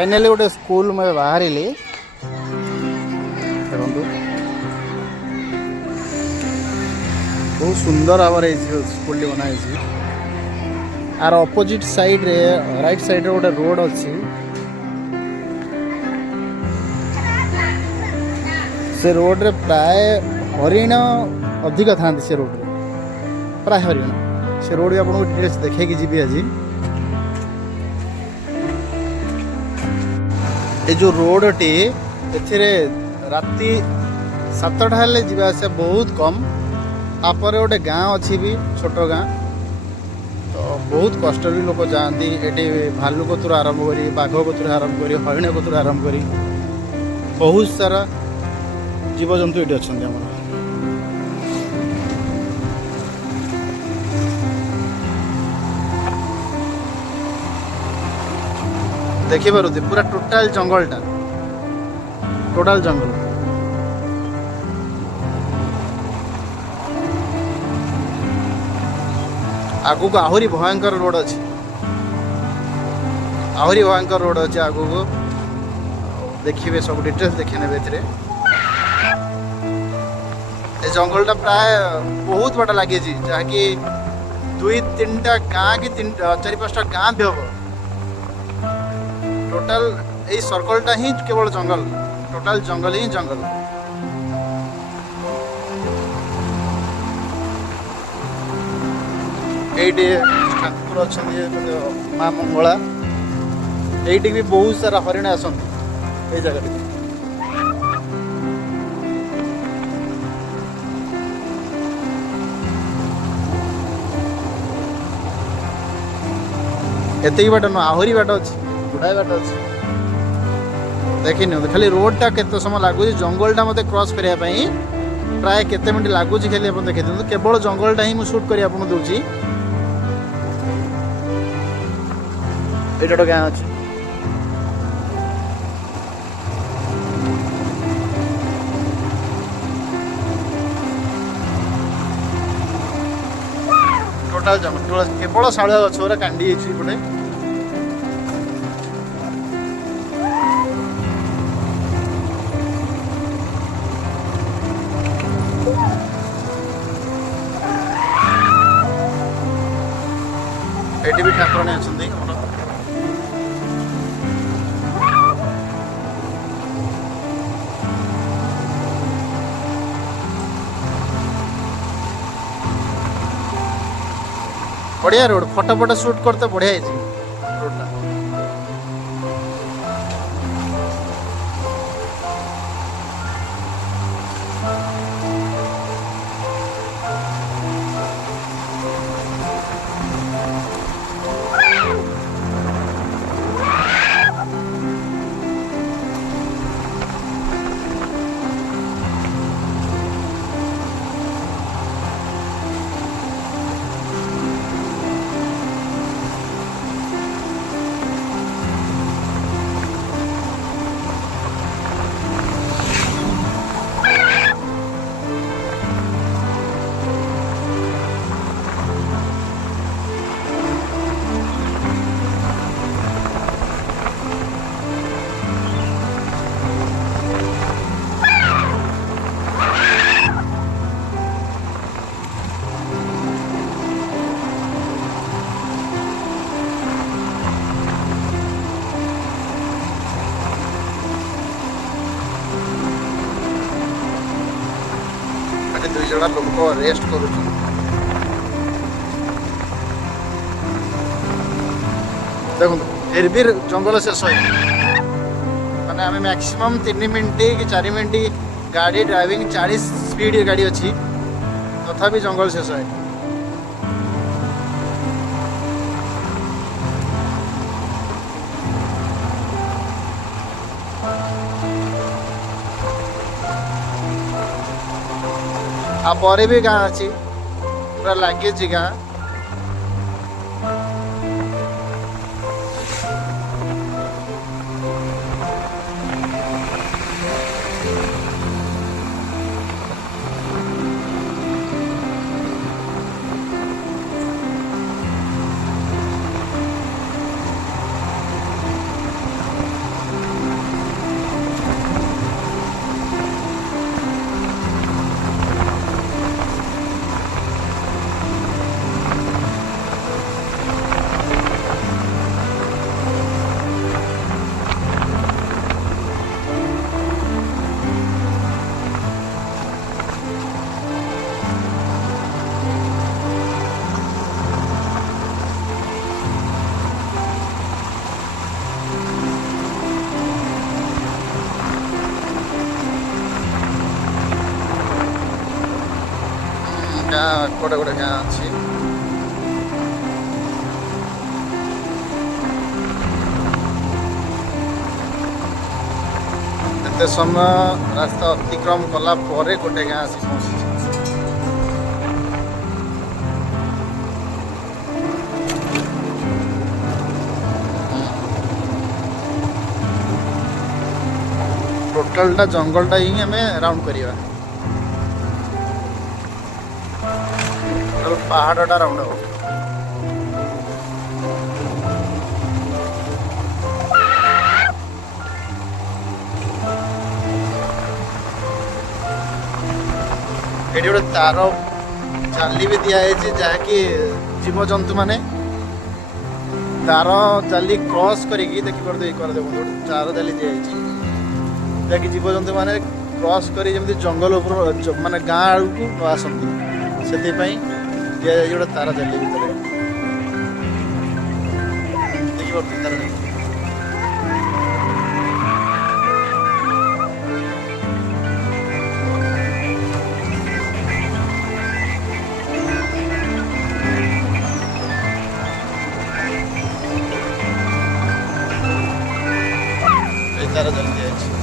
Finally गोटे school मैं बाहर देखु बहुत सुंदर भाव स्कूल बनाई आर अपोजिट साइड रे राइट साइड रे गोटे रोड अच्छी से रोड रे प्राय हरिण अधिक था से रोड रे प्राय हरिण से रोड भी आपको डिटेल्स देखा जी आज ये जो रोड टी ए राति 7टा हेले जीवा आसा बहुत कम आपर गोटे गाँ अच्छी भी छोट गाँ तो बहुत कष्ट भी लोग जाती ये भालू कतुर आरंभ करी बाघ कतुर आरंभ करी हरिण कतुर आरंभ करी बहुत सारा जीवजंतु ये अच्छा आम देखिपार पूरा टोटाल जंगलटा टोटाल जंगल आगू को आहरी भयंकर रोड अच्छी आहरी भयंकर रोड अच्छे आगू को देखिए सब डिटेल्स देखिए ने जंगलटा प्राय बहुत बड़ा लगे जहाँकि 2-3टा गाँ कि 4-5टा गाँ भी हम टोटाल यही सर्कलटा ही केवल जंगल टोटाल जंगल ही जंगल ये ठाकुर अच्छा माँ मंगला ये भी बहुत सारा हरिण आसती ये जगह एत बाट न आहरी बाट अच्छी गुड़ाए बाट अच्छी देखी खाली रोडटा केते समय लगुच जंगलटा मत क्रॉस करने प्राय केते मिनट लगुच खाली आप देखी दिखाँ केवल जंगलटा ही मुझे शूट कर दूसरी ये गोटे गाँ अच्छे टोटाल जंगल केवल शालुआ गछ गुरा कांडी गोटे ये भी ठाकुराणी अच्छा बढ़िया रोड फोटो फोटो शूट करते बढ़िया रोडटा दुई जन लोक रेस्ट कर देखो फिर भी जंगल शेष माने आम मैक्सिमम 3 मिनट कि 4 मिनट गाड़ी ड्राइविंग 40 स्पीड गाड़ी अच्छी तथापि जंगल शेष है आ पर भी गाँ अच्छी पूरा लगे गाँ ଗୋଟେ ଗୋଟେ ଗାଁ ଅଛି। ଏତେ ସମୟ ରାସ୍ତା ଅତିକ୍ରମ କଲା ପରେ ଗୋଟେ ଗାଁ ଆସି ପହଞ୍ଚିଛି। ଟୋଟାଲଟା ଜଙ୍ଗଲଟା ହିଁ ଆମେ ରାଉଣ୍ଡ କରିବା। ପାହାଡ଼ଟା ରାଉଣ୍ଡ ହବ। ଏଠି ଗୋଟେ ତାର ଜାଲି ବି ଦିଆହେଇଛି, ଯାହାକି ଜୀବଜନ୍ତୁ ମାନେ ତାର ଜାଲି କ୍ରସ୍ କରିକି ଦେଖିପାରୁଥିବେ। କରିଦେବ ଗୋଟେ ତାର ଜାଲି ଦିଆହେଇଛି, ଯାହାକି ଜୀବଜନ୍ତୁ ମାନେ କ୍ରସ୍ କରି ଯେମିତି ଜଙ୍ଗଲ ଉପରୁ ମାନେ ଗାଁ ଆଡ଼କୁ ନ ଆସନ୍ତି, ସେଥିପାଇଁ ଦିଆଯାଇଛି ଗୋଟେ ତାର ଜାଲି ଭିତରେ। ଦେଖିପାରୁଥିବେ ତାର ଜାଲି। ତାର ଜାଲି ଦିଆଯାଇଛି।